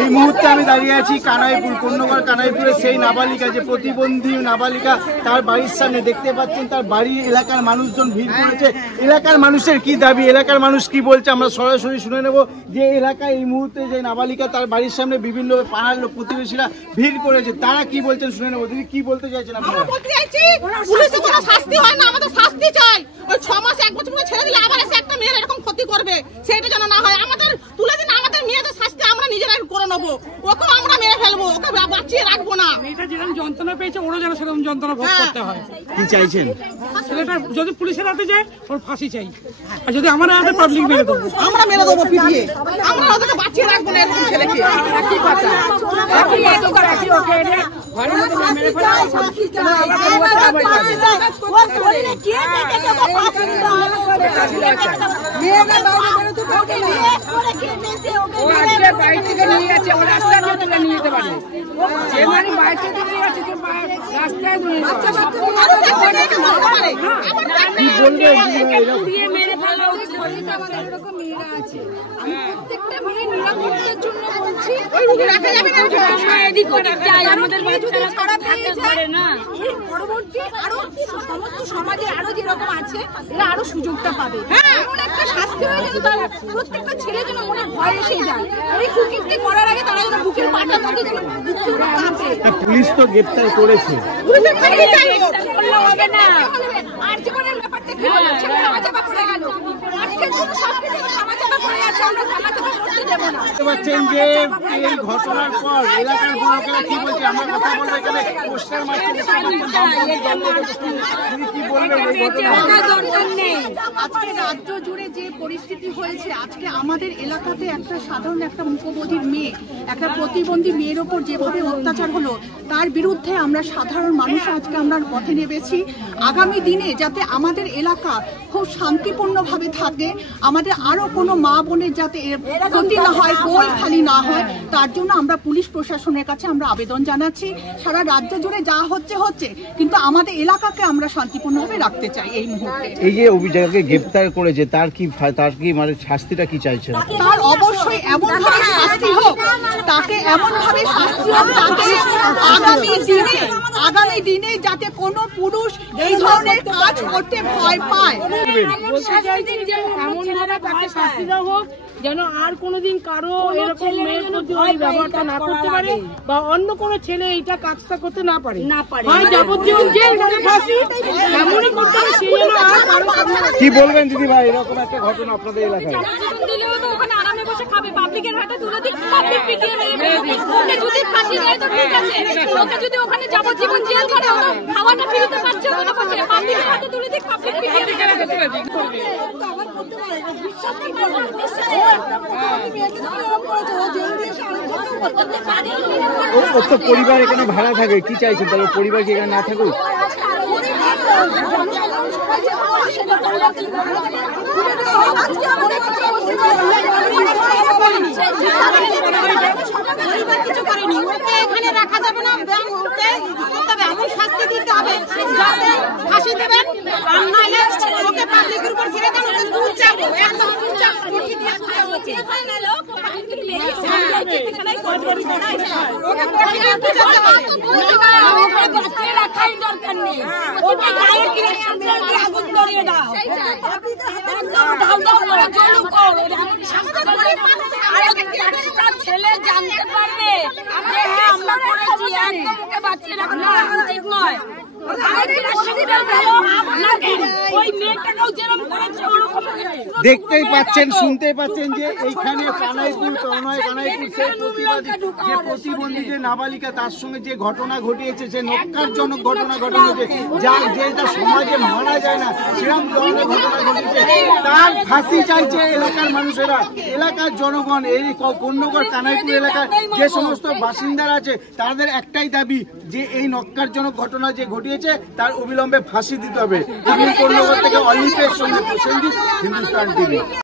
এই মুহূর্তে আমি দাঁড়িয়ে আছি কানাইপুর, কন্যগড় কানাইপুরে সেই নাবালিকা, যে প্রতিবন্ধী নাবালিকা, তার বাড়ির সামনে দেখতে পাচ্ছেন তার বাড়ির এলাকার মানুষজন ভিড় করেছে। এলাকার মানুষের কি দাবি, এলাকার মানুষ কি বলছে আমরা সরাসরি শুনে নেব। যে এলাকায় এই মুহূর্তে যে নাবালিকা, তার বাড়ির সামনে বিভিন্ন পাড়ার লোক প্রতিবেশীরা ভিড় করেছে, তারা কি বলছেন শুনে নেব। দিদি কি বলতে চাইছেন আপনারা? পুলিশে কোনো শাস্তি হয় না, আমাদের শাস্তি চাই। ওই 6 মাস 1 বছর ছেড়ে দিলে আবার এসে একটা মেয়ের এরকম ক্ষতি করবে, সেটা যেন না হয়। আমাদের তুলে দিন, আমাদের মেয়েদের শাস্তি আমরা নিজেরাই করে নেবো। ওকেও আমরা মেরে ফেলবো, ওকে বাঁচিয়ে রাখবো না। মেয়েটা যেরকম যন্ত্রণা পেয়েছে ওরা যেন সেরকম যন্ত্রণা ভোগ করতে হয়। কি চাইছেন? ছেলেটা যদি পুলিশের হাতে যায় ওর ফাঁসি চাই, আর যদি আমার হাতে পাবলিক মেরে দেবো, আমরা মেরে দেবো পিটিয়ে। আমরা ওদেরকে বাঁচিয়ে রাখবো না এরকম ছেলেকে। কি কথা বাড়ি থেকে নিয়ে যাচ্ছে, ও রাস্তা দিয়ে তুলে নিয়ে যেতে পারে। যে মানে বাড়ি থেকে নিয়ে যাচ্ছে রাস্তায় মেরে ফেলা উচিত। মেয়েরা আছে, আমি প্রত্যেকটা মেয়ে নিরাপত্তার জন্য বলছি, আমাদের বাচ্চারা খারাপ থাকতে পারে না। পরবর্তী আরো সমস্ত সমাজে আরো যেরকম আছে এরা আরো সুযোগটা পাবে। এমন একটা শাস্তি হয়ে গেছে তারা প্রত্যেকটা ছেলে যেন মনে ভয় এসে যায়। এই কুকিংটি করার আগে তারা যেন বুকের পাটা মধ্যে যেন পুলিশ তো গ্রেফতার করেছে। পুলিশের ফাঁসি চাই, হবে না। আর জীবনের ব্যাপারটা কি হলো, সেটা ধামাচাপা পড়ে গেল। আজকের জন্য সবকিছু ধামাচাপা পড়ে আছে, আমরা ধামাচাপা করতে দেব না। দেখতে পাচ্ছেন যে এই ঘটনার পর এলাকার লোকেরা কি বলছে, আমরা কথা বলবো। এখানে পোস্টার মারছে, কি বলবেন এই ঘটনা? আজকে রাজ্য জুড়ে যে পরিস্থিতি হয়েছে, আজকে আমাদের এলাকাতে একটা সাধারণ একটা মুখবধির মেয়ে, একটা প্রতিবন্ধী মেয়ের ওপর যেভাবে অত্যাচার হলো, তার বিরুদ্ধে আমরা সাধারণ মানুষ আজকে আমরা পথে নেমেছি। আগামী দিনে যাতে আমাদের এলাকা খুব শান্তিপূর্ণভাবে থাকে, আমাদের আরো কোনো মা বোনের যাতে ক্ষতি না হয়, গোল খালি না হয়, তার জন্য আমরা পুলিশ প্রশাসনের কাছে আমরা আবেদন জানাচ্ছি। সারা রাজ্য জুড়ে যা হচ্ছে হচ্ছে, কিন্তু আমাদের এলাকাকে আমরা শান্তিপূর্ণভাবে রাখতে চাই। এই মুহূর্তে এই যে অভিযোগকে গ্রেফতার করেছে, তার কি মানে শাস্তিটা কি চাইছেন? তার অবশ্যই এমন ভাবে শাস্তি হোক, তাকে এমন ভাবে শাস্তি হোক যাতে আগামী দিনে যাতে কোনো পুরুষ এই ধরনের কাজ করতে ভয় পায়। এমন ভাবে তাকে শাস্তি দেওয়া হোক যেন আর কোনোদিন কারো এরকম মেয়ের প্রতি ওই ব্যবহারটা না করতে পারে, বা অন্য কোনো ছেলে এইটা কাজটা করতে না পারে। হয় যাবজ্জীবন জেল, মানে ফাঁসি, এমনই করতে হবে সেই জন্য আর কারো। কি বলবেন দিদি ভাই, এরকম একটা ঘটনা আপনাদের এলাকায়? দিলেও তো ওখানে আরামে বসে খাবে, পাবলিকের হাতে তুলে দিন, পাবলিক পিটিয়ে মেরে ওকে যদি ফাঁসি দেয় তো ঠিক আছে, ওকে যদি ওখানে যাবজ্জীবন জেল করে ও খাওয়াটা ফিরতে পারছে ওখানে বসে, পাবলিকের হাতে তুলে দিন, পাবলিক পিটিয়ে মেরে আমার করতে পারে না। বিশ্বাস কি করবে? ওর তো পরিবার এখানে ভাড়া থাকে, কি চাইছেন তাহলে? পরিবার কি এখানে না থাকুক? কিছু করেনি, ওকে এখানে রাখা যাবে না, ওকে এমন শাস্তি দিতে হবে যাতে ফাঁসি দেবেন, আর নাহলে ওকে পাবলিকের উপর ছেড়ে দেন, ওকে দুধ চাবো, একদম দুধ চাবো, কঠিন ওকে রাখাই দরকার নেই, ওকে গায়ের কিনে সন্তানকে আগুন ধরিয়ে দাও, ছেলে জানতে পারবে আমরা করেছি, একদম ওকে বাঁচিয়ে রাখা উচিত নয়। দেখতেই পাচ্ছেন, শুনতেই পাচ্ছেন যে এইখানে কানাইপুর সেই প্রতিবাদী যে প্রতিবন্ধী যে নাবালিকা তার সঙ্গে যে ঘটনা ঘটিয়েছে, যে নক্কারজনক ঘটনা ঘটিয়েছে, যেটা সমাজে মানা যায় না সেরকম ধরনের ঘটনা ঘটেছে, তার ফাঁসি চাইছে এলাকার মানুষেরা, এলাকার জনগণ। এই কোন্নগর কানাইপুর এলাকার যে সমস্ত বাসিন্দারা আছে তাদের একটাই দাবি যে এই নক্কারজনক ঘটনা যে ঘটিয়েছে তার অবিলম্বে ফাঁসি দিতে হবে। কোন্নগর থেকে অলিপের সঙ্গে প্রসেনজিৎ, হিন্দুস্তান টিভি।